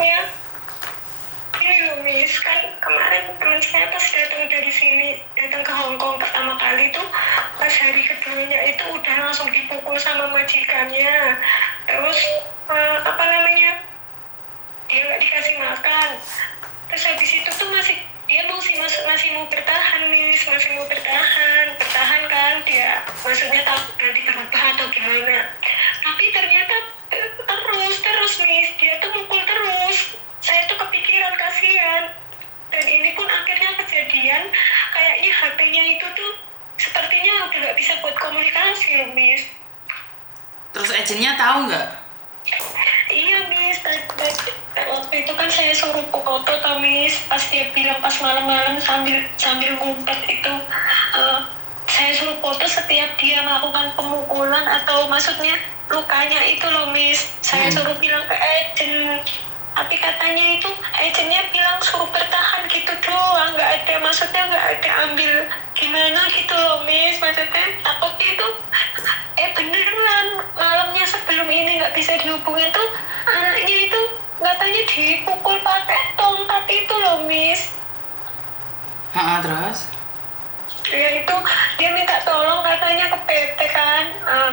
maksudnya ini loh Miss, kan kemarin teman saya pas datang dari sini, datang ke Hong Kong pertama kali tuh, pas hari keduanya itu udah langsung dipukul sama majikannya. Terus apa namanya, dia nggak dikasih makan. Terus habis itu tuh dia masih mau bertahan Miss, masih mau bertahan kan dia, maksudnya takut nanti berubah atau gimana. Tapi ternyata terus Miss, dia tuh mukul terus. Saya tuh kepikiran kasihan. Dan ini pun akhirnya kejadian kayaknya HP-nya itu tuh sepertinya udah nggak bisa buat komunikasi loh Miss. Terus agennya tahu nggak? Iya Miss, waktu itu kan saya suruh foto tuh Miss, pas dia bilang pas malam-malam sambil ngumpet itu, saya suruh foto setiap dia melakukan pemukulan atau maksudnya lukanya itu loh Miss. Saya suruh bilang ke agent, tapi katanya itu agentnya bilang suruh bertahan gitu doang, nggak ada ambil gimana gitu loh Miss. Maksudnya takutnya itu beneran malamnya sebelum ini nggak bisa dihubungin tuh anaknya itu katanya dipukul pakai tongkat itu loh Miss. Terus? Ya itu dia minta tolong katanya ke PT kan,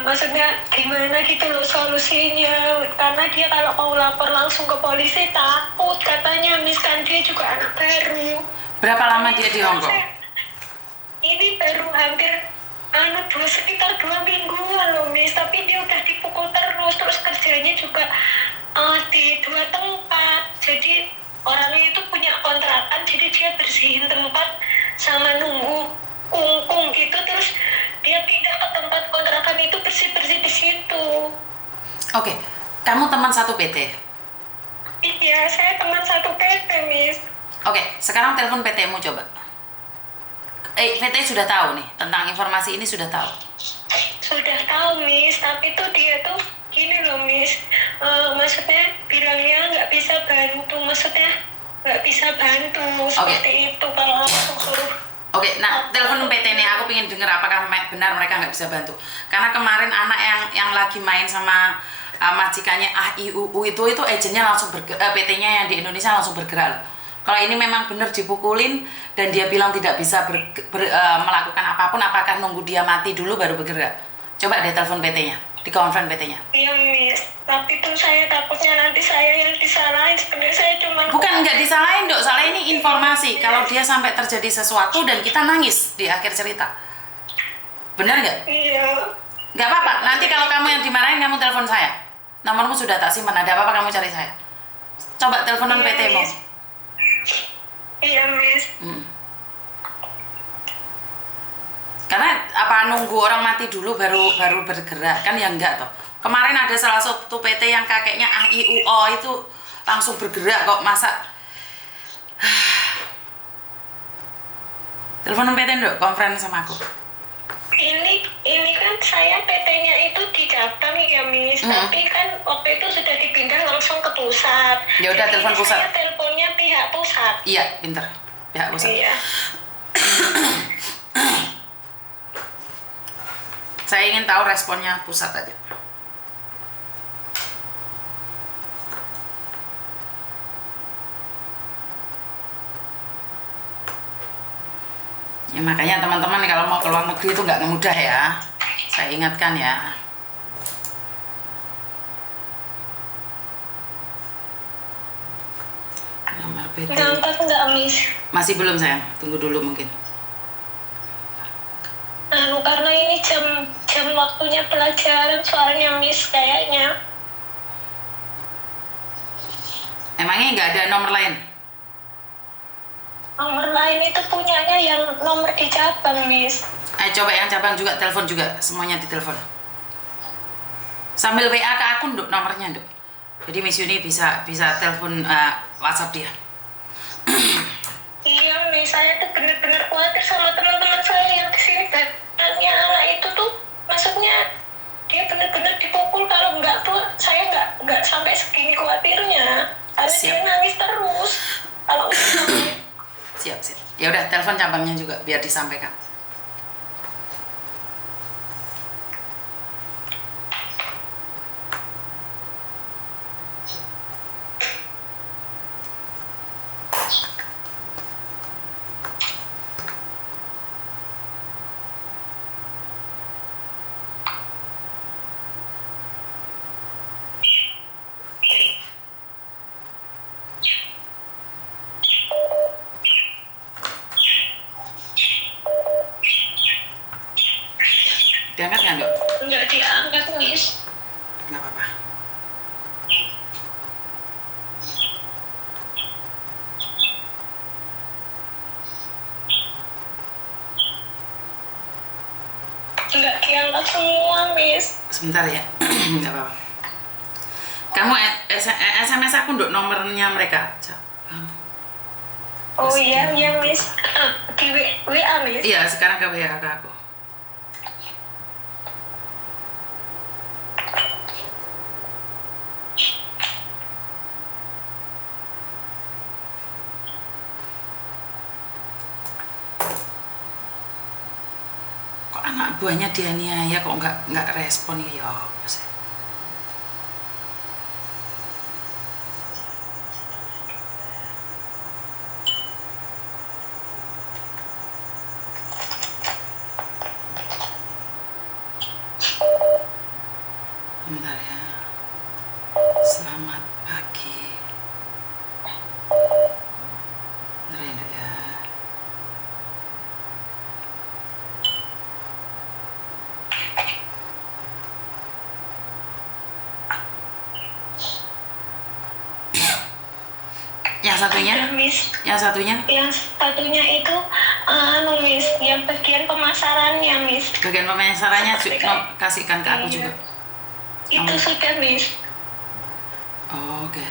maksudnya gimana gitu loh solusinya, karena dia kalau mau lapor langsung ke polisi takut katanya Miss, kan dia juga anak baru. Berapa lama dia di Hong Kong? Ini baru hampir sekitar 2 mingguan loh Miss, tapi dia udah dipukul terus kerjanya juga di 2 tempat. Jadi orangnya itu punya kontrakan, jadi dia bersihin tempat sama nunggu kungkung gitu, terus dia pindah ke tempat kontrakan itu bersih-bersih di situ. Oke, kamu teman satu PT? Iya, saya teman satu PT Miss. Oke, sekarang telepon PT-mu coba. PT sudah tahu nih tentang informasi ini, sudah tahu? Sudah tahu Miss, tapi tuh dia tuh gini loh Miss, maksudnya bilangnya nggak bisa bantu, seperti itu kalau langsung suruh. Oke, nah telepon PT ini aku pengen dengar apakah benar mereka nggak bisa bantu. Karena kemarin anak yang lagi main sama majikannya IUU itu agennya langsung PT-nya yang di Indonesia langsung bergerak loh. Kalau ini memang benar dipukulin dan dia bilang tidak bisa melakukan apapun, apakah nunggu dia mati dulu baru bergerak? Coba deh telepon PT-nya, dikonfirm PT-nya. Iya Miss, tapi tuh saya takutnya nanti saya yang disalahin. Sebenarnya saya cuma bukan nggak disalahin dok, salah ini informasi. Kalau dia sampai terjadi sesuatu dan kita nangis di akhir cerita, benar nggak? Iya. Nggak apa-apa, nanti kalau kamu yang dimarahin kamu telepon saya, nomormu sudah tak simpan, ada apa-apa kamu cari saya. Coba teleponan PT-mu. Iya Miss. Karena apa nunggu orang mati dulu baru bergerak kan ya enggak toh. Kemarin ada salah satu PT yang kakeknya IUO itu langsung bergerak kok, masa. Teleponan PT dok, konferensi sama aku. Ini kan saya PT-nya itu di Jateng ya Miss, tapi kan waktu itu sudah dipindah langsung ke pusat. Ya udah, telepon pusat. Saya teleponnya pihak pusat. Iya, pinter. Pihak pusat. Iya. Saya ingin tahu responnya pusat aja. Ya makanya teman-teman kalau mau ke luar negeri itu nggak mudah ya. Saya ingatkan ya. Nomor PT. Ngangkat nggak Miss? Masih belum sayang, tunggu dulu mungkin. Karena ini jam waktunya pelajaran soalnya Miss kayaknya. Emangnya nggak ada nomor lain? Nomor lain itu punyanya yang nomor di cabang Miss. Coba yang cabang juga, telepon juga, semuanya ditelepon. Sambil WA ke akun dok nomornya dok. Jadi Miss Yuni bisa telepon WhatsApp dia. Iya Miss, saya tuh bener-bener khawatir sama teman-teman saya yang kesini, dan anak itu tuh maksudnya dia bener-bener dipukul. Kalau enggak tuh saya nggak sampai segini khawatirnya, karena dia nangis terus kalau Siap. Ya udah, telepon cabangnya juga biar disampaikan. Diangkat nggak, Dok? Nggak diangkat, Miss. Nggak apa-apa. Nggak diangkat semua, Miss. Sebentar ya. Nggak apa-apa. Kamu SMS aku untuk nomornya mereka. Oh iya, iya, Miss. Di WA, Miss. Iya, sekarang ke WA ke aku. Kok anak buahnya dianiaya kok nggak respon ya apa sih? Bentar ya. Selamat pagi. Bentar ya, Dok ya. Yang satunya? Ada, Miss. Yang satunya? Yang satunya itu, Miss, yang bagian pemasarannya, Miss. Bagian pemasarannya kasihkan ke aku Iya. juga. Itu sudah, Miss. Oh, oke.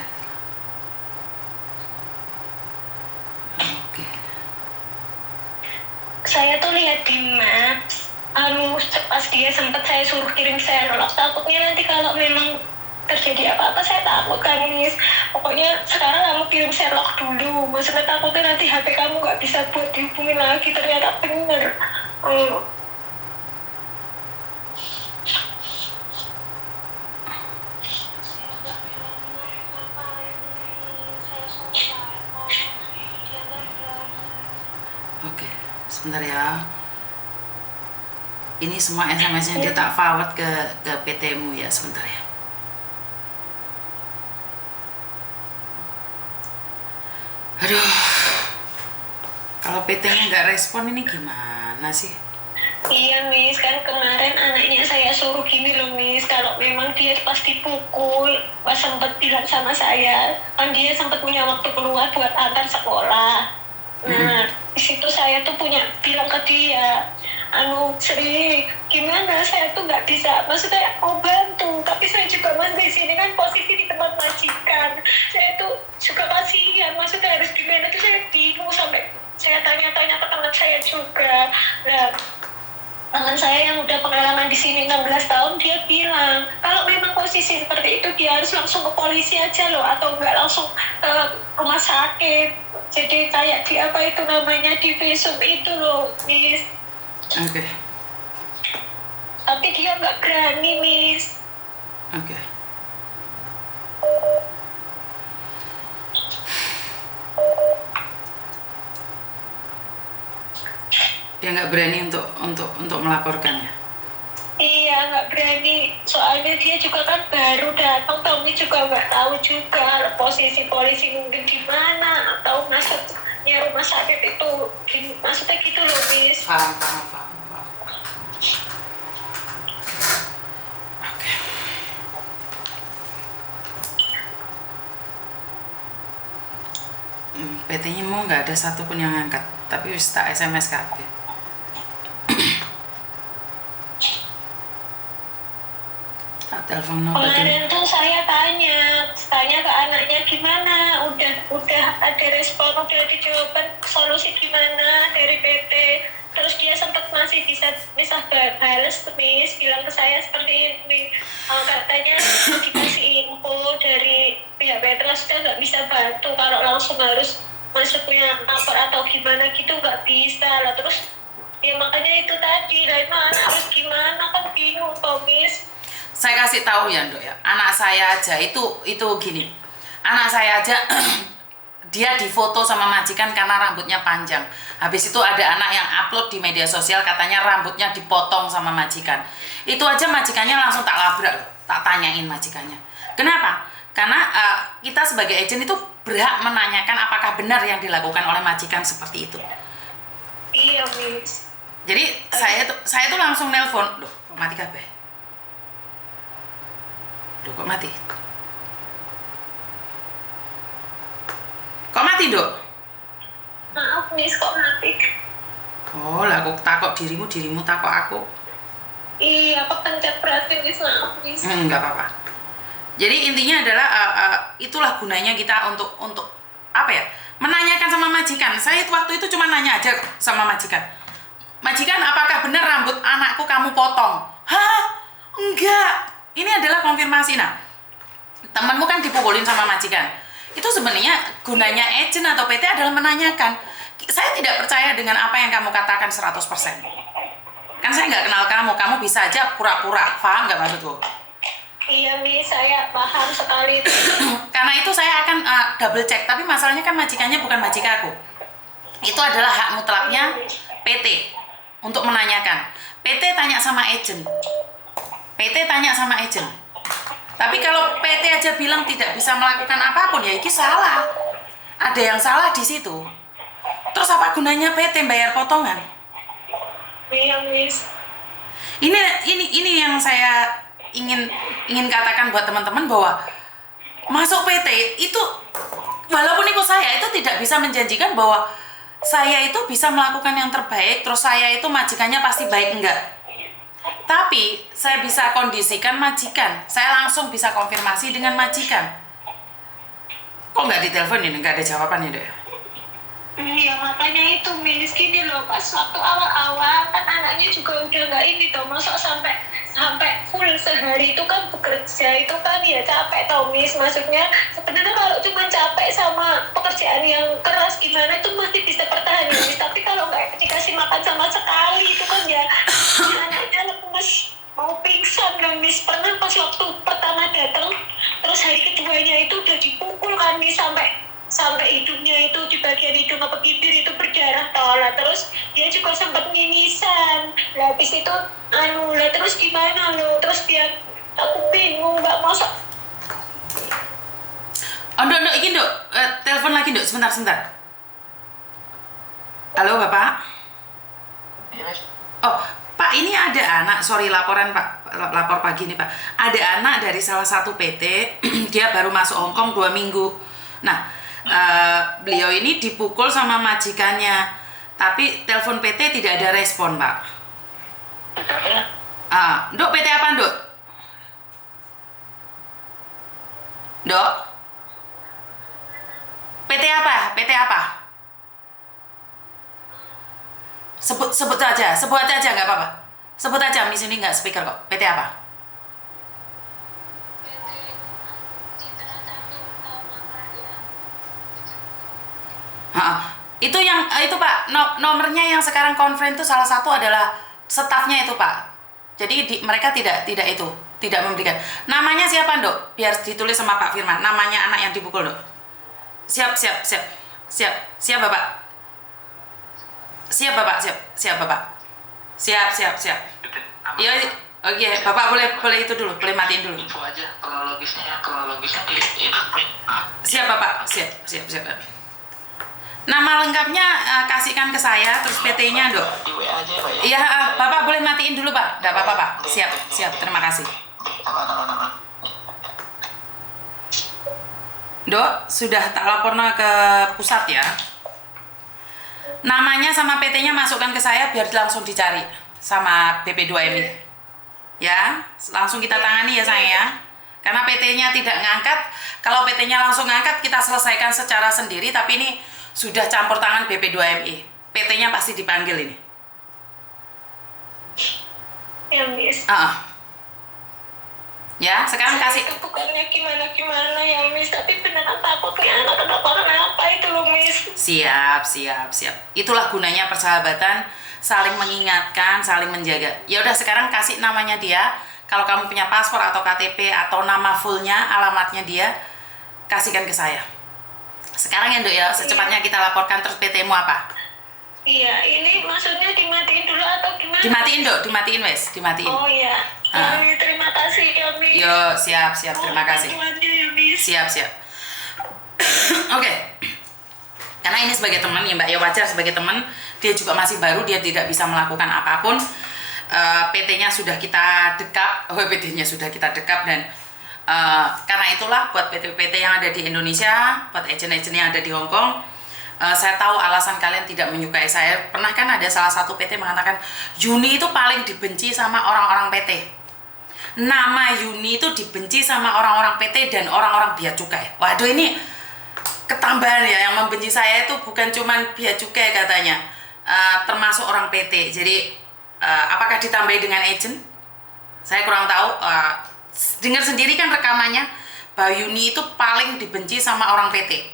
Oke. Saya tuh lihat di Maps, pas dia sempat saya suruh kirim Sherlock, takutnya nanti kalau memang terjadi apa-apa saya takut kan, Miss. Pokoknya sekarang kamu kirim Sherlock dulu, maksudnya takutnya nanti HP kamu nggak bisa buat dihubungin lagi, ternyata bener. Oke, sebentar ya. Ini semua SMS-nya dia tak forward ke PT-mu ya, sebentar ya. Aduh, kalau PT-nya nggak respon ini gimana sih? Iya, Miss, kan kemarin anaknya saya suruh gini loh, Miss, kalau memang dia pas dipukul, pas sempat bilang sama saya, kan dia sempat punya waktu keluar buat antar sekolah. Nah, di situ saya tuh bilang ke dia, Sri, gimana, saya tuh nggak bisa, maksudnya mau bantu, tapi saya juga masih di sini kan posisi di tempat majikan, saya tuh juga kasihan, maksudnya harus gimana tuh saya bingung, sampai saya tanya-tanya ke teman saya juga. Nah, teman saya yang udah pengalaman di sini 16 tahun, dia bilang kalau memang posisi seperti itu dia harus langsung ke polisi aja loh, atau enggak langsung ke rumah sakit. Jadi kayak di apa itu namanya, di visum itu loh, Miss. Oke. Tapi dia nggak berani, Miss. Oke. Dia nggak berani untuk melaporkannya. Iya, nggak berani. Soalnya dia juga kan baru datang, kami juga nggak tahu juga posisi polisi mungkin di mana, atau masuknya rumah sakit itu, maksudnya gitu loh, Miss. Paham. Oke. PT-nya mau nggak ada satupun yang ngangkat, tapi wis tak SMS kabeh. Tak telepon nomor. Kemarin tuh saya tanya ke anaknya gimana, udah ada respon, udah dijawaban solusi gimana dari PT. Terus dia sempat masih bisa balas, Miss, bilang ke saya seperti ini, katanya dikasih info dari pihak PT sudah nggak bisa bantu, kalau langsung harus masuknya lapor atau gimana gitu nggak bisa lah. Terus ya makanya itu tadi, lah anak harus gimana, kan bingung toh, Miss. Saya kasih tahu ya, Dok ya. Anak saya aja itu gini. Anak saya aja dia difoto sama majikan karena rambutnya panjang. Habis itu ada anak yang upload di media sosial katanya rambutnya dipotong sama majikan. Itu aja majikannya langsung tak labrak, tak tanyain majikannya. Kenapa? Karena kita sebagai agent itu berhak menanyakan apakah benar yang dilakukan oleh majikan seperti itu. Iya, Miss. Jadi saya tuh langsung nelpon, loh, mati kabeh. Duh, kok mati? Kok mati, Dok? Maaf, Miss, kok mati? Oh, lah aku takut dirimu takut aku. Iya, kepencet berarti, Miss. Maaf, Miss. Enggak apa-apa. Jadi intinya adalah itulah gunanya kita untuk apa ya? Menanyakan sama majikan. Saya waktu itu cuma nanya aja sama majikan. Majikan, apakah benar rambut anakku kamu potong? Hah? Enggak. Ini adalah konfirmasi. Nah, temanmu kan dipukulin sama majikan. Itu sebenarnya gunanya agent atau PT adalah menanyakan. Saya tidak percaya dengan apa yang kamu katakan 100%. Kan saya nggak kenal kamu bisa aja pura-pura. Paham nggak maksudku? Iya, Miss, saya paham sekali itu. Karena itu saya akan double check. Tapi masalahnya kan majikannya bukan majikaku. Itu adalah hak mutlaknya PT untuk menanyakan. PT tanya sama agent. PT tanya sama agent. Tapi kalau PT aja bilang tidak bisa melakukan apapun, ya ini salah. Ada yang salah di situ. Terus apa gunanya PT bayar potongan? Iya, Miss. Ini yang saya ingin katakan buat teman-teman bahwa masuk PT itu walaupun ikut saya itu tidak bisa menjanjikan bahwa saya itu bisa melakukan yang terbaik, terus saya itu majikannya pasti baik, enggak. Tapi saya bisa kondisikan majikan, saya langsung bisa konfirmasi dengan majikan. Kok nggak ditelepon ini, nggak ada jawaban ya, Dek? Iya, makanya itu, Miss, gini loh, pas waktu awal-awal kan anaknya juga udah nggak ini toh, masa sampai full sehari itu kan bekerja itu kan ya capek toh, Miss. Maksudnya sebenarnya kalau cuma capek sama pekerjaan yang keras gimana itu masih bisa bertahan, Miss. Tapi kalau nggak dikasih makan sama sekali itu kan ya anaknya lemes mau pingsan kan, Miss. Pernah pas waktu pertama datang, terus hari keduanya itu udah dipukul kan, Miss, sampai hidungnya itu di bagian hidung apa bibir itu berdarah tola, terus dia juga sempat mimisan. Lah habis itu lah terus gimana lo, terus dia, aku bingung nggak masak. Oh, Dok, ini Dok, telepon lagi Dok, sebentar. Halo Bapak. Oh Pak, ini ada anak, sorry laporan Pak, lapor pagi nih Pak. Ada anak dari salah satu PT, dia baru masuk Hongkong 2 minggu. Nah, beliau ini dipukul sama majikannya, tapi telepon PT tidak ada respon, Pak. Dok, PT apa, Dok? Dok? PT apa? PT apa? Sebut aja nggak apa-apa. Sebut aja, Miss ini nggak speaker kok. PT apa? Itu Pak, nomornya yang sekarang konferensi itu salah satu adalah stafnya itu Pak. Jadi mereka tidak memberikan. Namanya siapa, Dok? Biar ditulis sama Pak Firman. Namanya anak yang dipukul, Dok. Siap Bapak. Siap Bapak. Siap. Iya, oke, Bapak boleh itu dulu, boleh matiin dulu. Info aja kronologisnya di Siap Bapak, siap. Nama lengkapnya kasihkan ke saya, terus PT-nya, Dok. Di WA aja, Pak ya? Iya, Bapak boleh matiin dulu, Pak. Nggak apa-apa, Pak. Siap. Terima kasih. Aman. Dok, sudah tak lapornya ke pusat ya. Namanya sama PT-nya masukkan ke saya biar langsung dicari sama BP2MI. Ya, langsung kita tangani ya sayang ya. Karena PT-nya tidak ngangkat. Kalau PT-nya langsung ngangkat, kita selesaikan secara sendiri, tapi ini sudah campur tangan BP2MI. PT-nya pasti dipanggil ini. Ya, Miss. Ya, sekarang kasih. Itu bukannya gimana ya, Miss, tapi beneran takutnya anak kenapa itu loh, Miss. Siap. Itulah gunanya persahabatan, saling mengingatkan, saling menjaga. Ya udah, sekarang kasih namanya dia. Kalau kamu punya paspor atau KTP atau nama fullnya, alamatnya dia, kasihkan ke saya. Sekarang ya, Dok ya, secepatnya kita laporkan. Terus PT-mu apa? Iya, ini maksudnya dimatiin dulu atau gimana? Dimatiin, Dok, dimatiin. Oh iya. Terima kasih ya, Miss. Yo, siap, terima kasih. Ya, Miss. Siap. Oke. Karena ini sebagai teman ya Mbak, ya wajar sebagai teman, dia juga masih baru, dia tidak bisa melakukan apapun. PT-nya sudah kita dekap, PT-nya sudah kita dekap dan karena itulah buat PT-PT yang ada di Indonesia, buat agent-agent yang ada di Hong Kong, saya tahu alasan kalian tidak menyukai saya. Pernah kan ada salah satu PT mengatakan Yuni itu paling dibenci sama orang-orang PT. Nama Yuni itu dibenci sama orang-orang PT dan orang-orang bea cukai. Waduh, ini ketambahan ya, yang membenci saya itu bukan cuman bea cukai katanya, termasuk orang PT. Jadi apakah ditambahi dengan agent? Saya kurang tahu. Dengar sendiri kan rekamannya bahwa Yuni itu paling dibenci sama orang PT.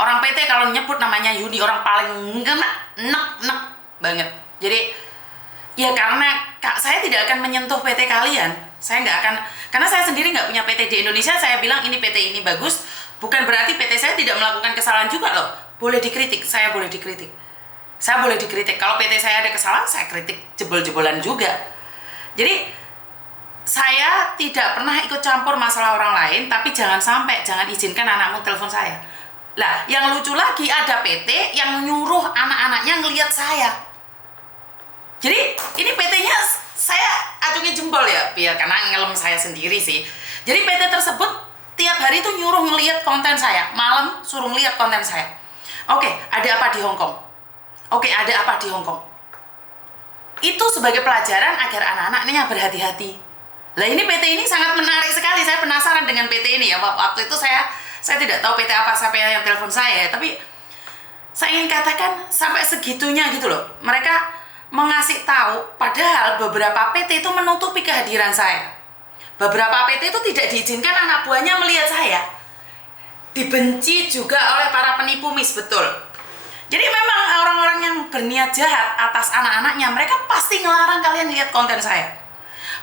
Orang PT kalau nyebut namanya Yuni, orang paling nek banget. Jadi ya karena saya tidak akan menyentuh PT kalian. Saya nggak akan, karena saya sendiri nggak punya PT di Indonesia. Saya bilang ini PT ini bagus, bukan berarti PT saya tidak melakukan kesalahan juga loh. Boleh dikritik, saya boleh dikritik. Saya boleh dikritik. Kalau PT saya ada kesalahan, saya kritik jebol-jebolan juga. Jadi saya tidak pernah ikut campur masalah orang lain, tapi jangan izinkan anakmu telepon saya. Lah, yang lucu lagi ada PT yang nyuruh anak-anaknya ngelihat saya. Jadi ini PT-nya saya acungi jempol ya, karena ngelem saya sendiri sih. Jadi PT tersebut tiap hari tuh nyuruh ngelihat konten saya, malam suruh ngelihat konten saya. Oke, ada apa di Hong Kong? Oke, ada apa di Hong Kong? Itu sebagai pelajaran agar anak-anaknya berhati-hati. Lah ini PT ini sangat menarik sekali. Saya penasaran dengan PT ini ya. Waktu itu saya tidak tahu PT apa siapa yang telepon saya, tapi saya ingin katakan sampai segitunya gitu loh. Mereka mengasih tahu, padahal beberapa PT itu menutupi kehadiran saya. Beberapa PT itu tidak diizinkan anak buahnya melihat saya. Dibenci juga oleh para penipu mis, betul. Jadi memang orang-orang yang berniat jahat atas anak-anaknya, mereka pasti ngelarang kalian lihat konten saya.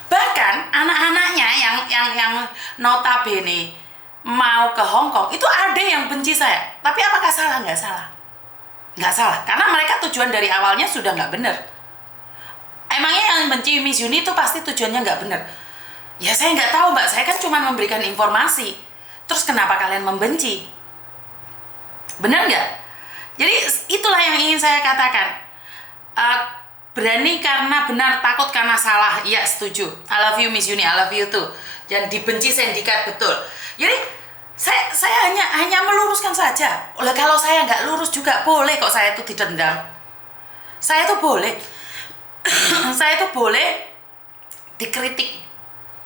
Bahkan anak-anaknya yang notabene mau ke Hong Kong, itu ada yang benci saya. Tapi apakah salah? Nggak salah. Nggak salah, karena mereka tujuan dari awalnya sudah nggak benar. Emangnya yang benci Miss Yuni itu pasti tujuannya nggak benar? Ya saya nggak tahu mbak, saya kan cuma memberikan informasi. Terus kenapa kalian membenci? Benar nggak? Jadi itulah yang ingin saya katakan. Berani karena benar, takut karena salah. Iya, setuju. I love you Miss Yuni, I love you too. Dan dibenci sindikat, betul. Jadi saya hanya meluruskan saja. Oleh kalau saya nggak lurus juga boleh kok, saya itu didendam. Saya itu boleh. Saya itu boleh dikritik.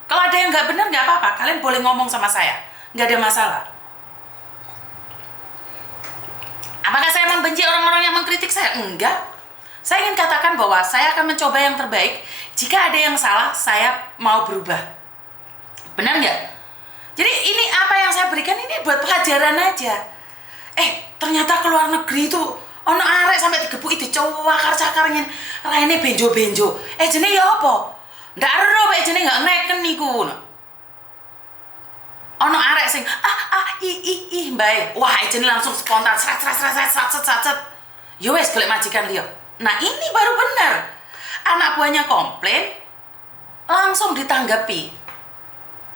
Kalau ada yang nggak benar nggak apa-apa, kalian boleh ngomong sama saya, nggak ada masalah. Apakah saya membenci orang-orang yang mengkritik saya? Enggak. Saya ingin katakan bahwa saya akan mencoba yang terbaik. Jika ada yang salah, saya mau berubah. Benar nggak? Jadi ini apa yang saya berikan ini buat pelajaran aja. Ternyata ke luar negeri itu ono arek sampai digebuk itu cakar-cakarnya. Raine benjo-benjo. Jenenge ya apa? Ndak ero Pak jenenge enggak ngreken niku. Ono arek sing bae. Wah, jenenge langsung spontan srat. Ya wes golek majikan liya. Nah, ini baru benar. Anak buahnya komplain, langsung ditanggapi.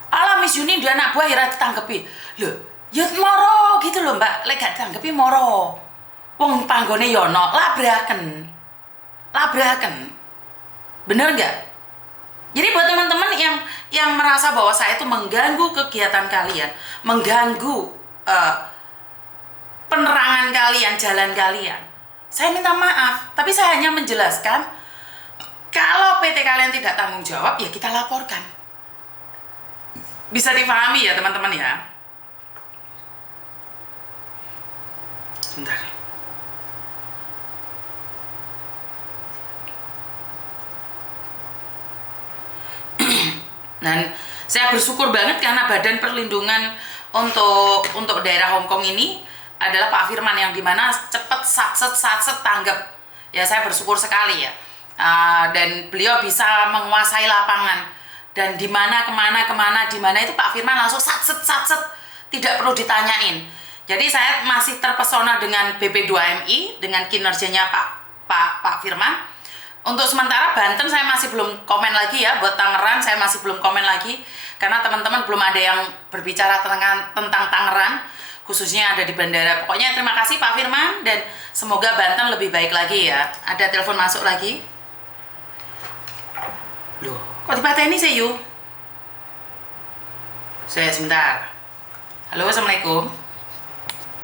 Ala Miss Yuni dia anak buah ya ditanggapi. Loh, ya moro gitu loh, Mbak. Lek gak ditanggapi moro. Wong panggone ya ono, labraken. Bener nggak? Jadi buat teman-teman yang merasa bahwa saya itu mengganggu kegiatan kalian, mengganggu penerangan kalian, jalan kalian, saya minta maaf. Tapi saya hanya menjelaskan, kalau PT kalian tidak tanggung jawab, ya kita laporkan. Bisa dipahami ya teman-teman ya. Bentar. Dan saya bersyukur banget karena Badan Perlindungan untuk daerah Hong Kong ini adalah Pak Firman, yang dimana cepat satset tanggap. Ya saya bersyukur sekali ya. Dan beliau bisa menguasai lapangan, dan kemana itu Pak Firman langsung satset, tidak perlu ditanyain. Jadi saya masih terpesona dengan BP2MI, dengan kinerjanya Pak Firman. Untuk sementara Banten saya masih belum komen lagi ya. Buat Tangerang saya masih belum komen lagi, karena teman-teman belum ada yang berbicara tentang Tangerang, khususnya ada di bandara. Pokoknya terima kasih Pak Firman, dan semoga Banten lebih baik lagi ya. Ada telepon masuk lagi. Loh, kok dipateni sih yuk? Saya sebentar. Halo, assalamualaikum.